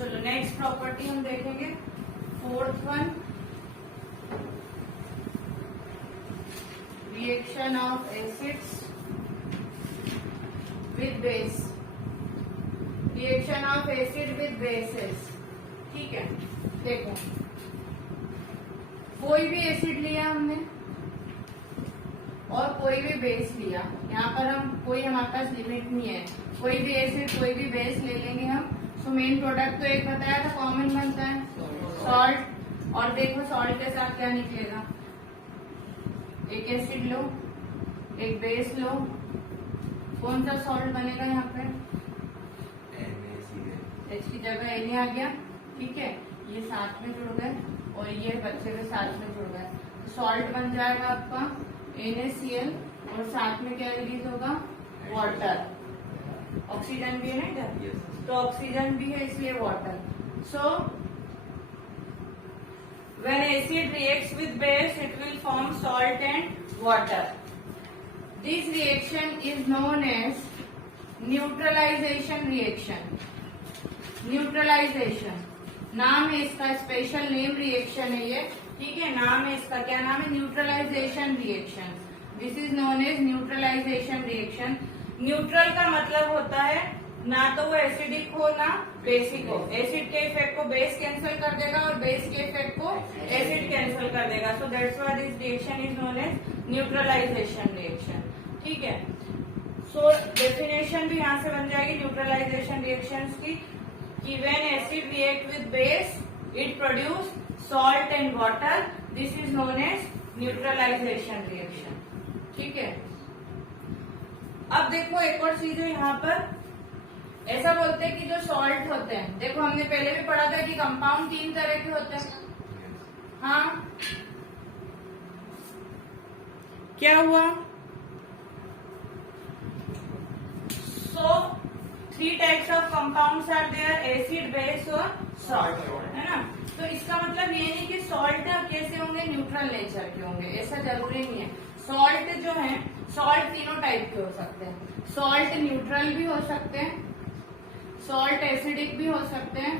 चलो next property हम देखेंगे, fourth one, reaction of acids with base, reaction of acid with bases. ठीक है, देखो कोई भी एसिड लिया हमने और कोई भी बेस लिया, यहाँ पर हम कोई हमारे पास लिमिट नहीं है, कोई भी एसिड कोई भी बेस ले लेंगे हम। सो मेन प्रोडक्ट तो एक बताया था, कॉमन बनता है सॉल्ट। और देखो सॉल्ट के साथ क्या निकलेगा, एक एसिड लो एक बेस लो, कौन सा सॉल्ट बनेगा यहाँ पे, H की जगह N आ गया। ठीक है, ये साथ में जुड़ गए और ये बच्चे के साथ में जुड़ गए, सॉल्ट बन जाएगा आपका NaCl और साथ में क्या रिलीज होगा, वाटर। ऑक्सीजन भी है ना इधर, तो ऑक्सीजन भी है इसलिए water. So when acid reacts with base it will form salt and water. This reaction is known as neutralization reaction. Neutralization नाम है इसका, स्पेशल नेम रिएक्शन है ये। ठीक है, नाम है इसका, क्या नाम है, neutralization reaction. This is known as neutralization reaction. Neutral का मतलब होता है ना तो वो एसिडिक हो ना बेसिक हो, एसिड के इफेक्ट को बेस कैंसिल कर देगा और बेस के इफेक्ट को एसिड कैंसिल कर देगा। So that's why this reaction is known as neutralization reaction. ठीक है, सो डेफिनेशन भी यहाँ से बन जाएगी न्यूट्रलाइजेशन रिएक्शंस की, कि when acid react with base it produce salt and water, this is known as neutralization reaction. ठीक है, अब देखो एक और चीज है यहाँ पर, ऐसा बोलते हैं कि जो सॉल्ट होते हैं, देखो हमने पहले भी पढ़ा था कि कंपाउंड 3 तरह के होते हैं। हाँ, क्या हुआ, so 3 types of compounds are there, acid base और सॉल्ट, है ना। तो इसका मतलब ये नहीं कि सॉल्ट कैसे होंगे, न्यूट्रल नेचर के होंगे, ऐसा जरूरी नहीं है। सॉल्ट जो है, सॉल्ट तीनों टाइप के हो सकते हैं, सॉल्ट न्यूट्रल भी हो सकते हैं, सॉल्ट एसिडिक भी हो सकते हैं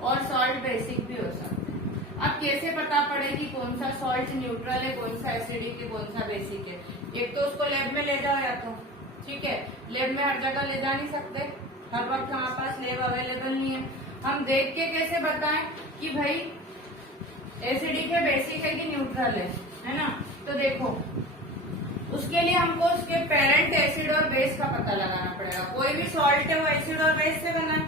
और सॉल्ट बेसिक भी हो सकते हैं। अब कैसे पता पड़े कि कौन सा सॉल्ट न्यूट्रल है, कौन सा एसिडिक है, कौन सा बेसिक है। एक तो उसको लैब में ले जाओ या तो, ठीक है, लैब में हर जगह ले जा नहीं सकते, हर वक्त हमारे पास लैब अवेलेबल नहीं है। हम देख के कैसे बताएं कि भाई एसिडिक है, बेसिक है कि न्यूट्रल है ना। तो देखो उसके लिए हमको उसके पेरेंट एसिड और बेस का पता लगाना पड़ेगा। कोई भी सॉल्ट है वो एसिड और बेस से बना है,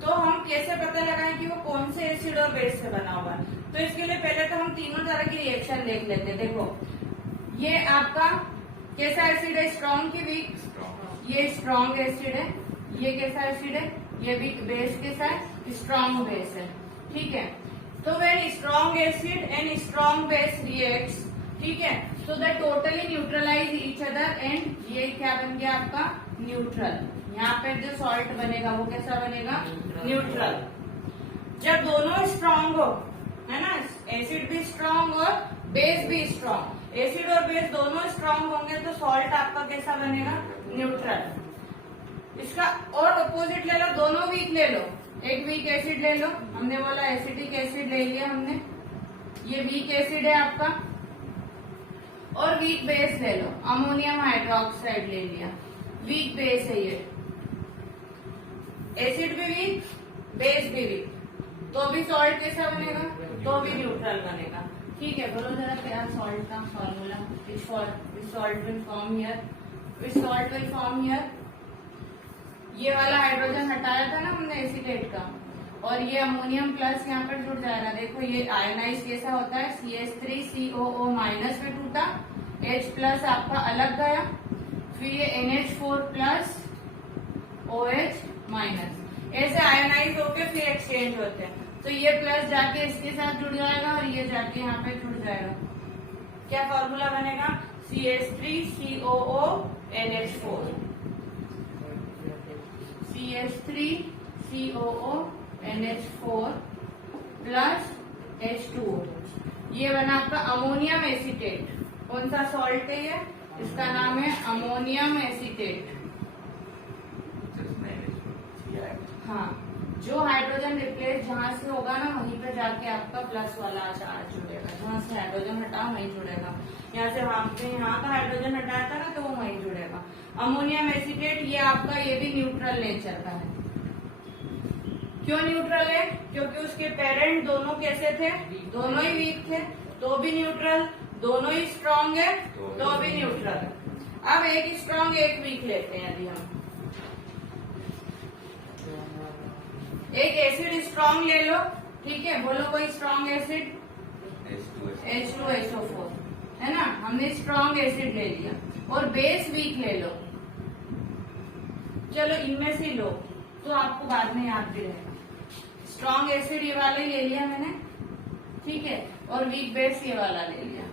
तो हम कैसे पता लगाएं कि वो कौन से एसिड और बेस से बना हुआ है। तो इसके लिए पहले तो हम तीनों तरह की रिएक्शन देख लेते हैं। देखो ये आपका कैसा एसिड है, स्ट्रॉन्ग की वीक, ये स्ट्रॉन्ग एसिड है, ये कैसा एसिड है, ये वीक बेस के साथ स्ट्रॉन्ग बेस है। ठीक है, तो when strong acid and strong base reacts, ठीक है, so that totally neutralize each other and ये क्या बन गया आपका न्यूट्रल। यहाँ पे जो सॉल्ट बनेगा वो कैसा बनेगा, न्यूट्रल। जब दोनों स्ट्रॉन्ग हो, है ना, एसिड भी स्ट्रॉन्ग और बेस भी स्ट्रॉन्ग, एसिड और बेस दोनों स्ट्रॉन्ग होंगे तो सॉल्ट आपका कैसा बनेगा, न्यूट्रल। इसका और अपोजिट ले लो, दोनों वीक ले लो, एक वीक एसिड ले लो, हमने बोला एसिडिक एसिड ले लिया हमने, ये वीक एसिड है आपका, और वीक बेस ले लो, अमोनियम हाइड्रोक्साइड ले लिया, वीक बेस है ये, एसिड भी वीक बेस भी वीक, तो भी सॉल्ट कैसा बनेगा, तो भी न्यूट्रल बनेगा। ठीक है, बोलो जरा क्या सॉल्ट का formula, salt will form here, salt will form here, ये वाला हाइड्रोजन हटाया था ना हमने एसिटेट का, और ये अमोनियम प्लस यहाँ पर जुड़ जाएगा। देखो ये आयोनाइज कैसा होता है, CH3COO माइनस में टूटा, H प्लस आपका अलग गया, फिर ये NH4 प्लस OH माइनस, ऐसे आयोनाइज होके फिर एक्सचेंज होते हैं। तो ये प्लस जाके इसके साथ जुड़ जाएगा और ये जाके यहाँ पे जुड़ जाएगा। क्या फॉर्मूला बनेगा, CH3COO NH4, CH3COO NH4 plus H2O, ये बना आपका अमोनियम एसीटेट। कौन सा सॉल्ट है ये, इसका नाम है अमोनियम एसीटेट। हाँ, जो हाइड्रोजन रिप्लेस जहां से होगा ना वहीं पे जाके आपका प्लस वाला चार्ज जुड़ेगा, जहां से हाइड्रोजन हटा वहीं जुड़ेगा। यहाँ से हमने यहाँ का हाइड्रोजन हटाया था ना तो वो वहीं जुड़ेगा। अमोनियम एसीटेट ये आपका ये भी न्यूट्रल नेचर का है। क्यों न्यूट्रल है? क्योंकि उसके पेरेंट दोनों कैसे थे? दोनों ही वीक थे, तो भी न्यूट्रल। दोनों ही स्ट्रांग है तो भी न्यूट्रल। अब एक स्ट्रांग एक वीक लेते हैं। यदि हम एक एसिड स्ट्रांग ले लो, ठीक है, बोलो कोई स्ट्रांग एसिड, H2SO4 है ना, हमने स्ट्रांग एसिड ले लिया। और बेस वीक ले लो, चलो इनमें से लो तो आपको बाद में याद भी रहेगा। स्ट्रांग एसिड ये वाला ही ले लिया मैंने, ठीक है, और वीक बेस ये वाला ले लिया।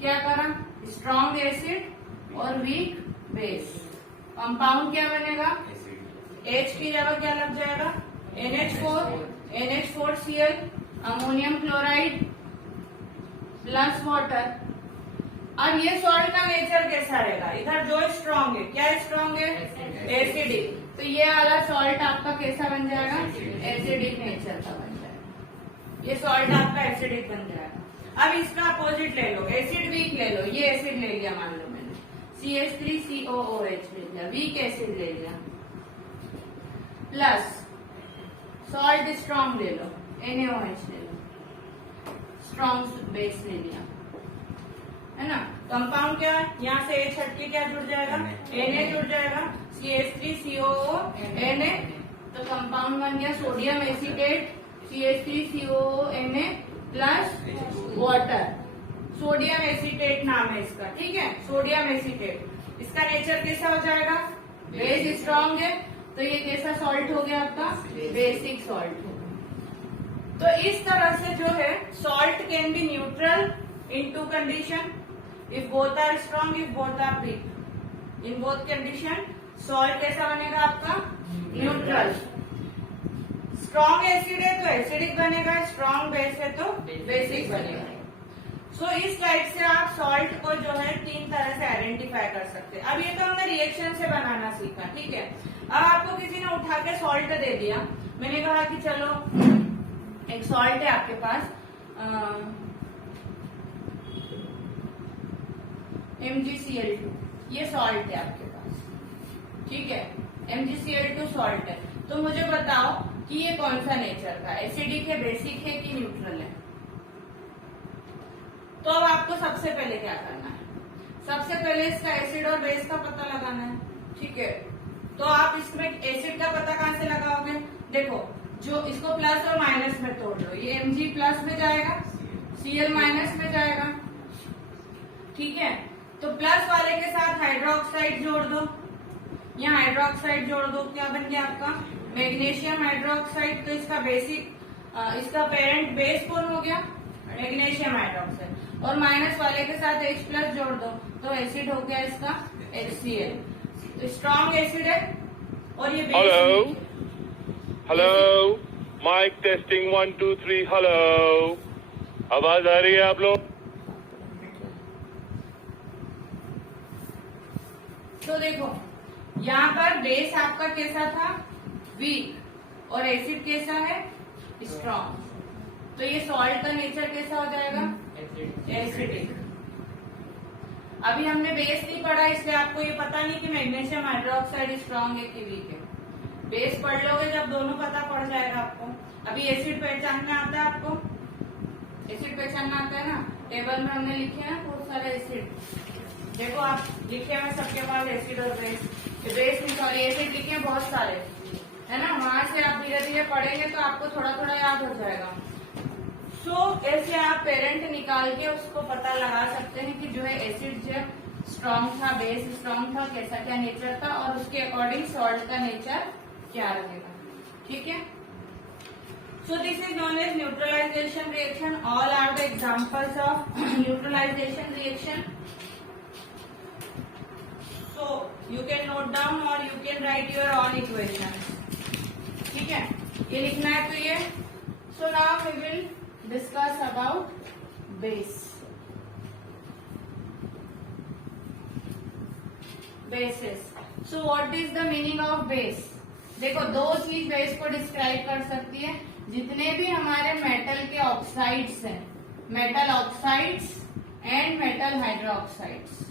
क्या करा? स्ट्रांग एसिड और वीक बेस। कंपाउंड क्या बनेगा? H की जगह क्या लग जाएगा? NH4Cl, ammonium chloride plus water. अब ये सॉल्ट का नेचर कैसा रहेगा? इधर जो स्ट्रांग है, क्या स्ट्रांग है? एसिडिक। तो ये वाला सॉल्ट आपका कैसा बन जाएगा? एसिडिक नेचर का बन जाएगा। ये सॉल्ट आपका एसिडिक बन जाएगा। अब इसका अपोजिट ले लो, एसिड वीक ले लो। ये एसिड ले लिया, मान लो मैंने CH3COOH ले लिया, वीक एसिड ले लिया, प्लस सॉल्ट स्ट्रांग ले लो, NaOH ले लो, स्ट्रांग बेस ले लिया, है ना। कंपाउंड क्या है? यहाँ से H हट के क्या जुड़ जाएगा? Na जुड़ जाएगा, CH3COO Na। तो कंपाउंड बन गया sodium acetate, CH3COO Na plus water. Sodium acetate नाम है इसका, ठीक है, सोडियम एसीटेट। इसका नेचर कैसा हो जाएगा? बेस स्ट्रांग है, तो ये कैसा सॉल्ट हो गया आपका? बेसिक सॉल्ट हो गया। तो इस तरह से जो है salt can be neutral in two condition, if both are strong, if both are weak. In both condition salt कैसा बनेगा आपका? न्यूट्रल। स्ट्रांग एसिड है तो एसिडिक बनेगा, स्ट्रांग बेस है तो बेसिक बनेगा। सो इस टाइप से आप सॉल्ट को जो है 3 तरह से आइडेंटिफाई कर सकते हैं। अब ये तो हमने रिएक्शन से बनाना सीखा, ठीक है। अब आपको किसी ने उठा के सॉल्ट दे दिया, मैंने कहा कि चलो एक सॉल्ट है आपके पास MgCl2, ये सॉल्ट है आपके पास, ठीक है, MgCl2 सॉल्ट है। तो मुझे बताओ कि ये कौन सा नेचर का, एसिडिक है, बेसिक है कि न्यूट्रल है? तो अब आपको सबसे पहले क्या करना है? सबसे पहले इसका एसिड और बेस का पता लगाना है, ठीक है। तो आप इसमें एसिड का पता कहां से लगाओगे? देखो, जो इसको प्लस और माइनस में तोड़ लो, ये Mg प्लस में जाएगा, Cl माइनस में जाएगा, ठीक है। तो प्लस वाले के साथ हाइड्रोक्साइड जोड़ दो, यहाँ हाइड्रोक्साइड जोड़ दो, क्या बन गया आपका? Magnesium hydroxide. तो इसका बेसिक, इसका पेरेंट बेस कौन हो गया? Magnesium hydroxide. और माइनस वाले के साथ H प्लस जोड़ दो तो एसिड हो गया इसका HCl। तो स्ट्रॉन्ग एसिड है और ये hello hello, mic testing 1 2 3, hello, आवाज आ रही है आप लोग? तो देखो यहाँ पर बेस आपका कैसा था? वीक। और एसिड कैसा है? स्ट्रॉन्ग। तो ये सॉल्ट का नेचर कैसा हो जाएगा? एसिडिक। अभी हमने बेस नहीं पढ़ा, इसलिए आपको ये पता नहीं कि मैग्नीशियम हाइड्रोक्साइड स्ट्रॉन्ग है कि वीक है। बेस पढ़ लोगे जब दोनों पता पड़ जाएगा आपको। अभी एसिड पहचानना आता है आपको? एसिड पहचानना आता है ना? टेबल में हमने लिखे हैं बहुत सारे एसिड। देखो आप लिखे हैं सबके पास एसिड और बेस। बेस नहीं, सॉरी, एसिड लिखे हैं बहुत सारे, है ना। वहां से आप धीरे धीरे पढ़ेंगे तो आपको थोड़ा थोड़ा याद हो जाएगा। ऐसे आप पेरेंट निकाल के उसको पता लगा सकते हैं कि जो है एसिड जब स्ट्रॉन्ग था, बेस स्ट्रॉन्ग था, कैसा क्या नेचर था, और उसके अकॉर्डिंग सॉल्ट का नेचर क्या रहेगा, ठीक है। So this is known as neutralization reaction. All are the examples of neutralization reaction. So you can note down और you can write your own equation, ठीक है। ये लिखना है तो ये। So now we will discuss about base. Bases. So what is the meaning of base? देखो दो चीज बेस को डिस्क्राइब कर सकती है, जितने भी हमारे मेटल के ऑक्साइड्स हैं, metal oxides and metal hydroxides,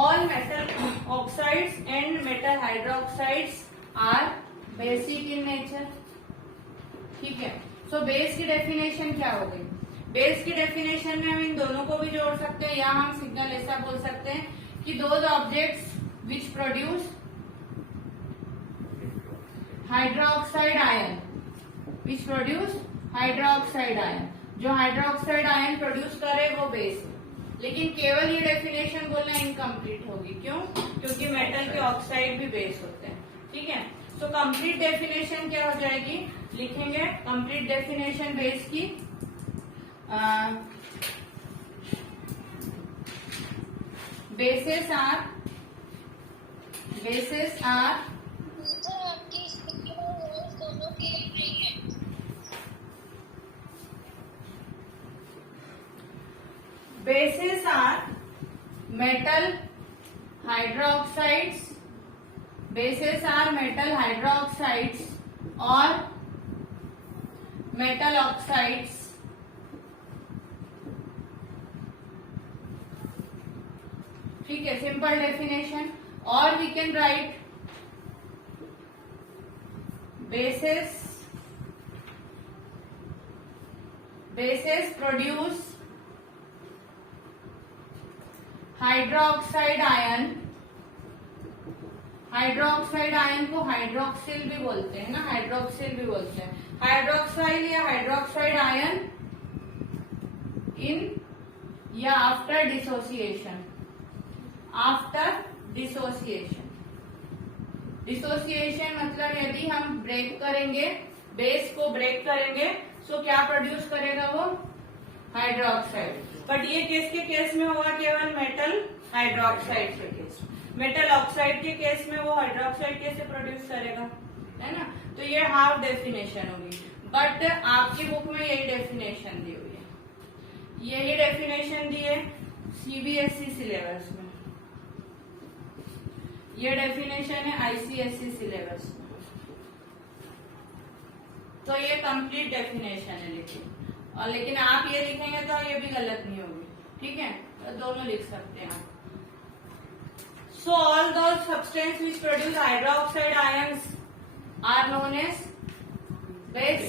all metal oxides and metal hydroxides are basic in nature. ठीक है, सो बेस की डेफिनेशन क्या हो गई? बेस की डेफिनेशन में हम इन दोनों को भी जोड़ सकते हैं, या हम सिग्नल ऐसा बोल सकते हैं कि those objects which produce hydroxide ion, which produce hydroxide ion, जो हाइड्रोक्साइड आयन प्रोड्यूस करे वो बेस है। लेकिन केवल ये डेफिनेशन बोलना इनकम्प्लीट होगी, क्यों? क्योंकि मेटल के ऑक्साइड भी बेस होते हैं। ठीक है, सो कंप्लीट डेफिनेशन क्या हो जाएगी? लिखेंगे कंप्लीट डेफिनेशन बेस की, bases are bases are metal hydroxides, bases are metal hydroxides or metal oxides, ठीक है, सिंपल डेफिनेशन। और we can write bases produce hydroxide ion, hydroxide ion को हाइड्रोक्सिल भी बोलते हैं ना, हाइड्रोक्सिल भी बोलते हैं, हाइड्रोक्साइल या हाइड्रोक्साइड आयन इन या आफ्टर डिसोसिएशन, डिसोसिएशन मतलब यदि हम ब्रेक करेंगे, बेस को ब्रेक करेंगे, सो क्या प्रोड्यूस करेगा वो? हाइड्रोक्साइड। बट ये किसके केस में होगा? केवल मेटल हाइड्रोक्साइड के केस। मेटल ऑक्साइड के केस में वो हाइड्रोक्साइड कैसे प्रोड्यूस करेगा, है ना? तो ये हाफ डेफिनेशन होगी, बट आपकी बुक में यही डेफिनेशन दी हुई है, यही डेफिनेशन दी है सीबीएसई सिलेबस में, ये डेफिनेशन है आईसीएसई सिलेबस में, तो ये कंप्लीट डेफिनेशन है। लेकिन आप ये लिखेंगे तो ये भी गलत नहीं होगी, ठीक है? तो दोनों लिख सकते हैं आप। So all those substance which produce hydroxide ions are known as base.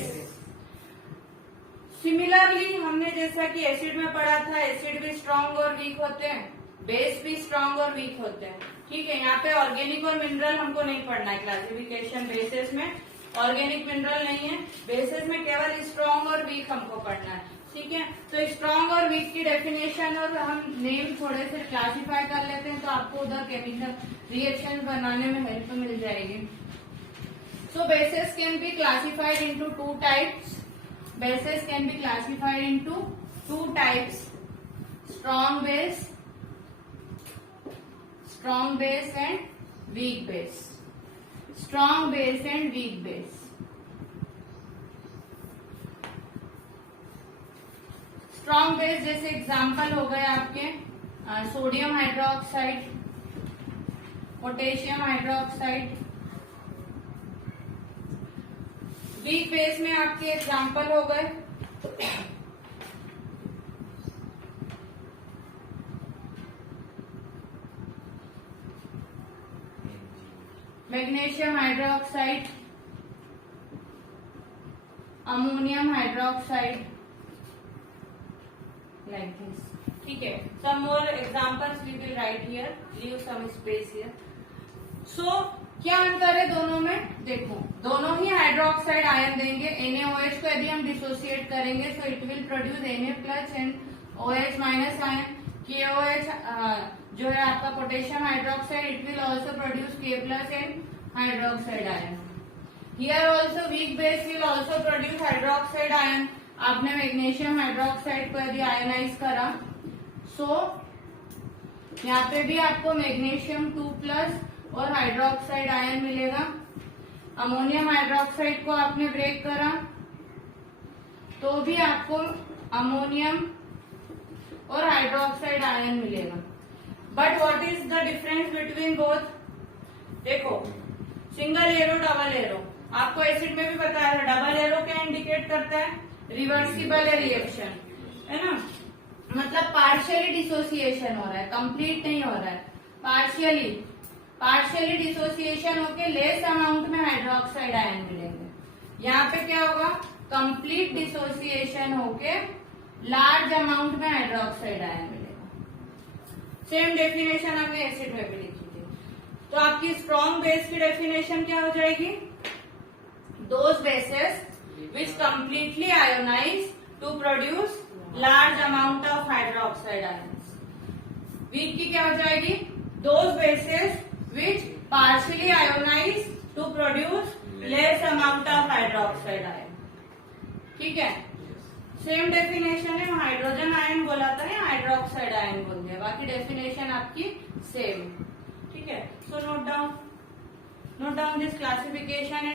Similarly हमने जैसा कि एसिड में पढ़ा था, एसिड भी स्ट्रॉन्ग और वीक होते हैं, बेस भी स्ट्रॉन्ग और वीक होते हैं। ठीक है, यहाँ पे ऑर्गेनिक और मिनरल हमको नहीं पढ़ना है क्लासिफिकेशन बेसिस में, ऑर्गेनिक मिनरल नहीं है, बेसिस में केवल स्ट्रॉन्ग और वीक हमको पढ़ना है। ठीक है, तो स्ट्रॉन्ग और वीक की डेफिनेशन और हम नेम थोड़े से क्लासिफाई कर लेते हैं, तो आपको उधर केमिकल रिएक्शन बनाने में हेल्प मिल जाएगी। So bases can be classified into two types, bases can be classified into two types, strong base and weak base, strong base and weak base। Strong base जैसे एग्जांपल हो गए आपके sodium hydroxide, potassium hydroxide. Weak base में आपके example हो गए magnesium hydroxide, ammonium hydroxide, like this। ठीक है, some more examples we will write here, leave some space here। so क्या अंतर है दोनों में? देखो, दोनों ही हाइड्रोक्साइड आयन देंगे। NaOH को यदि हम डिसोसिएट करेंगे तो it will produce Na+ and OH- ion. KOH जो है आपका potassium hydroxide, it will also produce K+ and hydroxide ion. Here also weak base will also produce hydroxide ion. आपने मैग्नीशियम हाइड्रोक्साइड को यदि आयनाइज करा, सो यहाँ पे भी आपको मैग्नीशियम 2+ और हाइड्रोक्साइड आयन मिलेगा। अमोनियम हाइड्रोक्साइड को आपने ब्रेक करा तो भी आपको अमोनियम और हाइड्रोक्साइड आयन मिलेगा। But what is the difference between both? देखो, सिंगल एरो, डबल एरो, आपको एसिड में भी पता है। डबल एरो क्या इंडिकेट करता है? रिवर्सिबल रिएक्शन, है ना, मतलब पार्शियली डिसोसिएशन हो रहा है, कंप्लीट नहीं हो रहा है, पार्शियली डिसोसिएशन होके लेस अमाउंट में हाइड्रोक्साइड आयन मिलेंगे। यहाँ पे क्या होगा? कंप्लीट डिसोसिएशन होके लार्ज अमाउंट में हाइड्रोक्साइड आयन मिलेगा। सेम डेफिनेशन हमने एसिड में भी लिखी थी। तो आपकी स्ट्रॉन्ग बेस की डेफिनेशन क्या हो जाएगी? Those bases which completely ionize to produce large amount of hydroxide ions. Weak की क्या हो जाएगी? Those bases which partially ionize to produce less amount of hydroxide ion. ठीक है, सेम डेफिनेशन है। हाइड्रोजन आयन बोला था या हाइड्रोक्साइड आयन बोल दिया, बाकी डेफिनेशन आपकी सेम। ठीक है, so note down this classification.